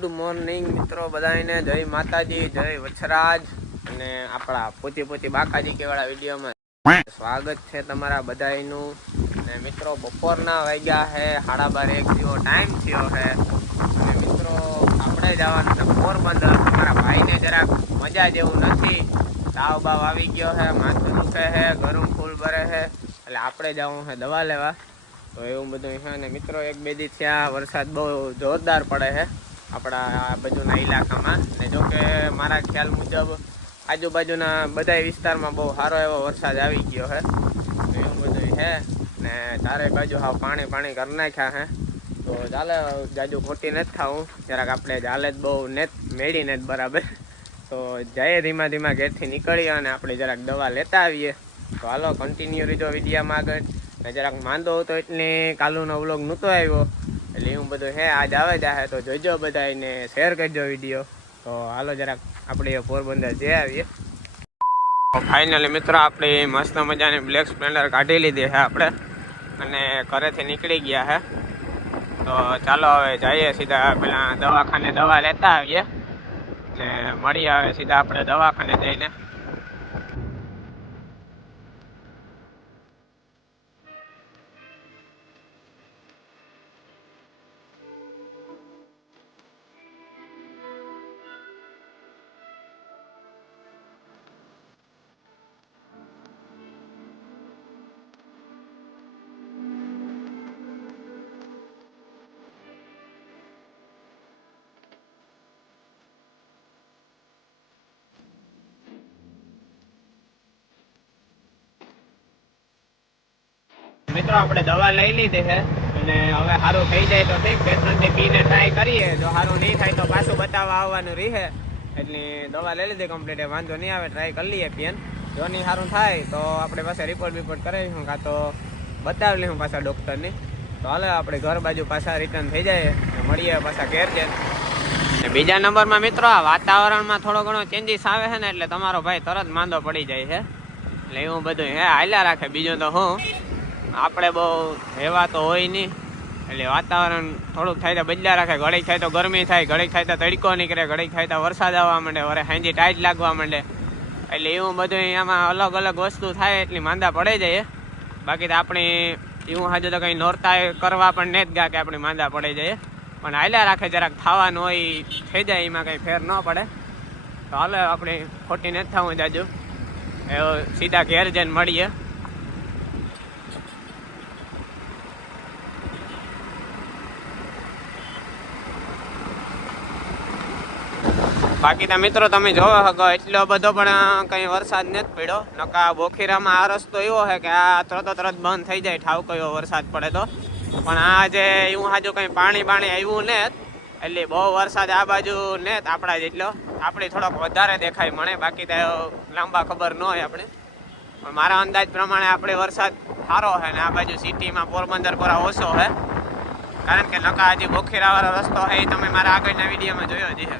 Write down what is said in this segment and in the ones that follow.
Good morning મિત્રો બધાને, જય માતાજી, જય વછરાજ અને આપણા પોતી બાકાજી કેવાળા વિડીયોમાં સ્વાગત છે તમારા બધાનું। અને મિત્રો બપોરના વાગ્યા છે 12:30 જેવો ટાઈમ થયો છે અને મિત્રો આપણે જવાનું છે પોરબંદર। તમારા ભાઈને જરાક મજા જેવું નથી, તાવ બાવ આવી ગયો છે, માથું દુખે છે, ગરમ ફૂલ ભરે છે, એટલે આપણે જવું છે દવા લેવા। તો એવું બધું છે ને મિત્રો, 1-2 દી થયા વરસાદ બહુ જોરદાર પડે છે આપણા આ બાજુના ઇલાકામાં। ને જોકે મારા ખ્યાલ મુજબ આજુબાજુના બધા વિસ્તારમાં બહુ સારો એવો વરસાદ આવી ગયો છે, એવું બધું છે ને ચારે બાજુ હાવ પાણી કરી નાખ્યા છે। તો ચાલે જાજુ ખોટી નથી થાવું, જરાક આપણે ચાલે જ બહુ નેત મેળી ને બરાબર। તો જઈએ ધીમા ઘેરથી નીકળીએ અને આપણે જરાક દવા લેતા આવીએ। તો હાલો કન્ટિન્યુ રીજો વિડીયોમાં આગળ। ને જરાક માંદો હતો એટલે કાલુનો વ્લોગ નહોતો આવ્યો, એટલે એવું બધું છે આજ આવે જાહે। તો જોજો બધાને શેર કરજો વિડીયો। તો હાલો જરાક આપણે પોરબંદર જઈ આવીએ। તો ફાઇનલી મિત્રો આપણી મસ્ત મજાની બ્લેક સ્પ્લેન્ડર કાઢી લીધી છે આપણે અને ઘરેથી નીકળી ગયા છે। તો ચાલો હવે જઈએ સીધા પેલા દવાખાને દવા લેતા આવીએ ને મળીએ હવે સીધા આપણે દવાખાને જઈને। મિત્રો આપણે દવા લઈ લીધી છે અને હવે સારું થઈ જાય તો ઠીક, 2-3 દી પીને ટ્રાય કરીએ। જો સારું નહીં થાય તો પાછું બતાવવા આવવાનું રહે, એટલે દવા લઈ લીધી કમ્પ્લીટ, વાંધો નહીં આવે, ટ્રાય કરી લઈએ પીએન। જો નહીં સારું થાય તો આપણે પાસે રિપોર્ટ કરાવીશું, કાં તો બતાવી લઈશું પાછા ડૉક્ટરની। તો હાલે આપણે ઘર બાજુ પાછા રિટર્ન થઈ જાય, મળીએ પાછા ઘેર જઈને। બીજા નંબરમાં મિત્રો આ વાતાવરણમાં થોડો ઘણો ચેન્જીસ આવે છે ને, એટલે તમારો ભાઈ તરત માંદો પડી જાય છે, એટલે એવું બધું હે હાલ્યા રાખે। બીજું તો હું આપણે બહુ રહેવા તો હોય નહીં, એટલે વાતાવરણ થોડુંક થાય તો બદલ્યા રાખે, ઘડીક થાય તો ગરમી થાય, ઘડીક થાય તો તડકો નીકળે, ઘડીક થાય તો વરસાદ આવવા માંડે, વરે સાંજે ટાઈટ લાગવા માંડે, એટલે એવું બધું આમાં અલગ વસ્તુ થાય એટલી માંદા પડે જાય। બાકી તો આપણી એવું હાજુ તો કંઈ નોરતા કરવા પણ નહીં જ ગા કે આપણે માંદા પડી જાય, પણ હાલ્યા રાખે, જરાક ખાવાનું હોય થઈ જાય, એમાં કંઈ ફેર ન પડે। તો હાલે આપણે ખોટી નથી થવું જાજુ, એવું સીધા ઘેર જઈને મળીએ। બાકી તો મિત્રો તમે જોવો શકો એટલો બધો પણ કંઈ વરસાદ નથી પડ્યો, નકા બોખીરામાં આ રસ્તો એવો છે કે આ તરત બંધ થઈ જાય ઠાવ કયો વરસાદ પડે તો, પણ આ જે એવું હાજુ કંઈ પાણી આવ્યું ને, એટલે બહુ વરસાદ આ બાજુ ને આપણા જેટલો, આપણી થોડોક વધારે દેખાય મને, બાકી તો લાંબા ખબર ન હોય આપણે, પણ મારા અંદાજ પ્રમાણે આપણે વરસાદ સારો છે ને આ બાજુ સિટીમાં પોરબંદર પર ઓછો છે, કારણ કે નકા હજી બોખીરાવાળો રસ્તો છે એ તમે મારા આગળના વિડીયોમાં જોયો જ છે।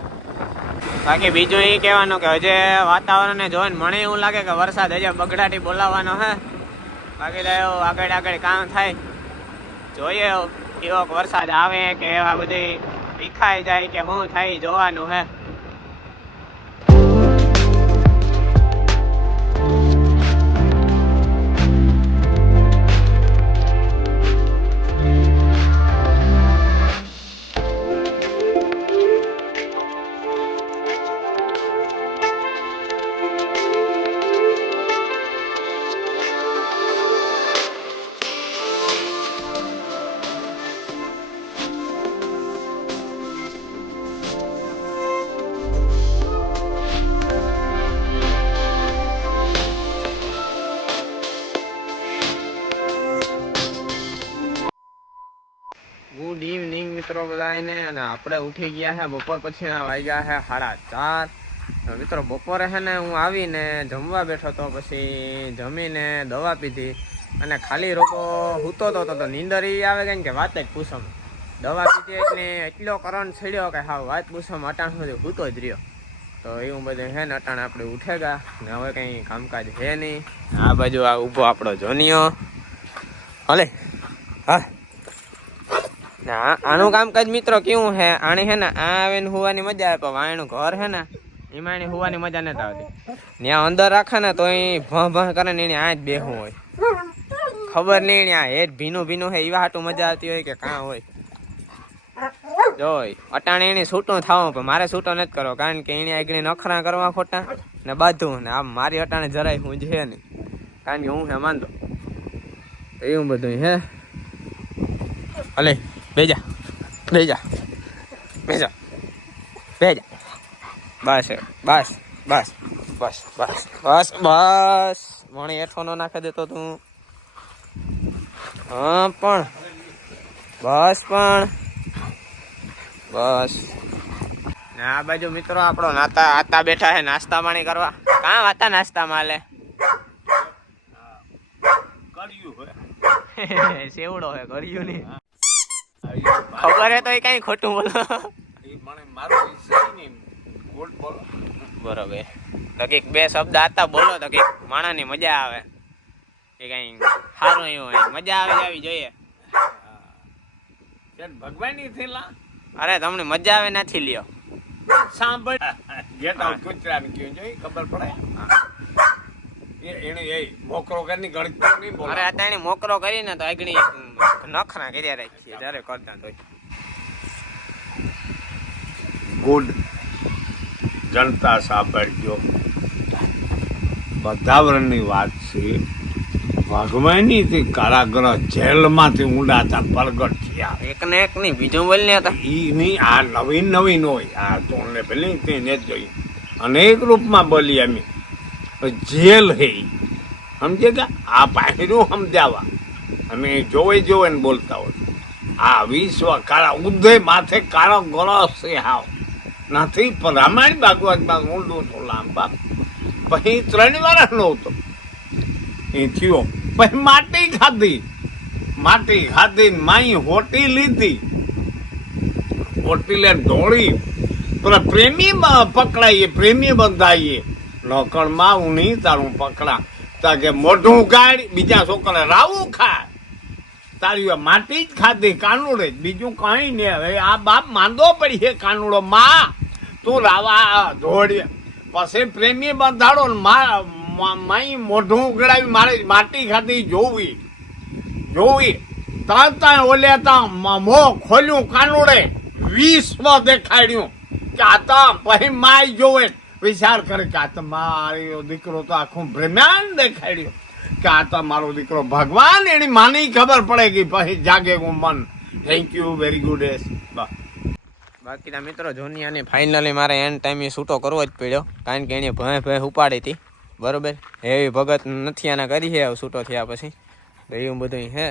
બાકી બીજું એ કહેવાનું કે હજે વાતાવરણને જોઈને મને એવું લાગે કે વરસાદ હજે બગડાટી બોલાવવાનો છે, બાકી તો એવું આગળ કામ થાય, જોઈએ એવો વરસાદ આવે કે એવા બધી ભીખાઈ જાય કે શું થાય જોવાનું છે। ગુડ ઇવનિંગ મિત્રો બધાને, અને આપણે ઉઠી ગયા છે બપોર પછીના વાગ્યા છે 4:30। મિત્રો બપોરે છે ને હું આવીને જમવા બેઠો તો, પછી જમીને દવા પીધી અને ખાલી રોકો હૂતો તો નીંદર એ આવે ગઈ કે વાત જ પૂછમ। દવા પીધી એટલે એટલો કરંટ છેડ્યો કે હા વાત પૂછમ, અટાણ સુધી હૂતો જ રહ્યો। તો એવું બધું છે ને, અટાણ આપણે ઉઠેગા ને હવે કંઈ કામકાજ છે નહીં। આ બાજુ આ ઊભો આપણો જોનિયો, હલે હા આનું કામકાજ મિત્રો કેવું હે, આણી હે ને આ આવે ને હોવાની મજા આવે, પણ વાયણું ઘર હે ને એમાં એની હોવાની મજા નથી આવતી. ત્યાં અંદર રાખે ને તો એ ભં કરે ને એને આ જ બેહું હોય, ખબર નહીં આ હેઠ ભીનું ભીનું હે એવા હાટું મજા આવતી હોય કે કાં હોય. જોઈ અટાણે એને છૂટું થવું, પણ મારે છૂટો નથી કરવો, કારણ કે એને આગળ નખરા કરવા ખોટા ને બાંધવું ને આમ મારી અટાણે જરાય હું છે નહીં, કારણ કે હું હે માંદો એવું બધું હે. ભલે બેજા બેજા બેજા બેજા બસ બસ બસ બસ બસ બસ બસ મને હેઠો ન નાખી દેતો તું. હા પણ બસ પણ બસ. ને આ બાજુ મિત્રો આપણો આતા બેઠા છે નાસ્તા પાણી કરવા. કાં વાતા નાસ્તામાં લે સેવડો હે કર્યું નહીં ખબર હે તો એ કઈ ખોટું બોલો. બરોબર તો કઈક બે શબ્દ આતા બોલો તો કઈક માણાની મજા આવે કે કઈ સારું એવું હોય, મજા આવે આવી જોઈએ. ભગવાનની થેલા અરે તમને મજા આવે નથી લ્યો સાંભળ જેતા કૂતરાને કયો જોઈ ખબર પડે એને એ મોકરો કરીને ગણતરી નહીં બોલે. અરે આ એને મોકરો કરીને તો આગળ નખરા કર્યા રાખીએ જ્યારે કરતા તો. ગુડ જનતા સાંભળજો, બધાવરણની વાત છે. ભગવાનની તે કારાગૃહ જેલમાંથી ઊંડાતા પ્રગટ થયા. એક ને એક નહીં બીજું બોલ ને હતા ઈ નહીં, આ નવીન નવીન હોય. આ તો પેલી તેને જ જોઈ અનેક રૂપમાં બોલી અમે જેલ હે સમજે કે આ પાયરું સમજાવવા અમે જોવે ને બોલતા હોય. આ વિશ્વ કાળા ઉદય માથે કાળો ગળસ છે હાવ નથી, પણ રામાયણ ભાગવતમાં ઊંડું તો લાંબા પછી 3 વર્ષ નો હતો એ થયો. પછી માટી ખાધી માઈ હોટી લીધી, હોટી લે ઢોળી પેલા પ્રેમી પકડાઈએ, પ્રેમી બંધાઈએ નોકણ માં હું નહીં તારું પકડા કે મોઢું કાઢ બીજા છોકરા રાવું ખાય તારી માટી જ ખાધી કાનુડે જ બીજું કઈ નહીં. હવે આ બાપ માંદો પડી છે કાનુડો માં તું રાવા ધોડી પછી પ્રેમી બંધાડો માઈ મોઢું ઉગડાવી મારે માટી ખાધી જોવી ત્યાં ઓલે મો ખોલ્યું કાનુડે વિશ્વ દેખાડ્યું કે આ તા પછી માય જોવે વિચાર કરે કે આ તો મારો દીકરો તો આખું બ્રહ્માંડ દેખાડ્યું કે આ તો મારો દીકરો ભગવાન એની માની ખબર પડે કે પછી જાગે હું મન. Thank you very good S. બાકીના મિત્રો જોનિયાને ફાઇનલી મારે એન્ડ ટાઈમે છૂટો કરવો જ પડ્યો, કારણ કે એને ભય ઉપાડી હતી. બરોબર એવી ભગત નથી આના કરી છે છૂટો થયા પછી તો એવું બધું હે.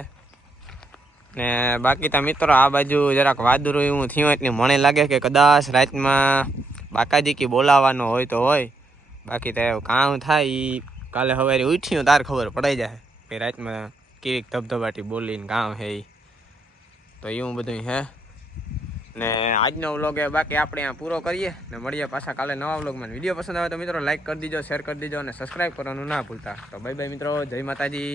ને બાકી તા મિત્રો આ બાજુ જરાક વાદળું એવું થયું એટલે મને લાગે કે કદાચ રાતમાં બાકાજી કી બોલાવવાનો હોય તો હોય, બાકી તો કામ થાય એ કાલે સવારે ઉઠ્યું તાર ખબર પડાઈ જાય કે રાતમાં કેવી ધબધબાટી બોલીને કામ હે તો એવું બધું હે. ને આજનો વ્લોગ એ બાકી આપણે અહીંયા પૂરો કરીએ ને મળીએ પાછા કાલે નવા વ્લોગમાં. વિડીયો પસંદ આવે તો મિત્રો લાઈક કરી દીજો, શેર કરી દીજો અને સબસ્ક્રાઈબ કરવાનું ના ભૂલતા. તો બાય બાય મિત્રો, જય માતાજી.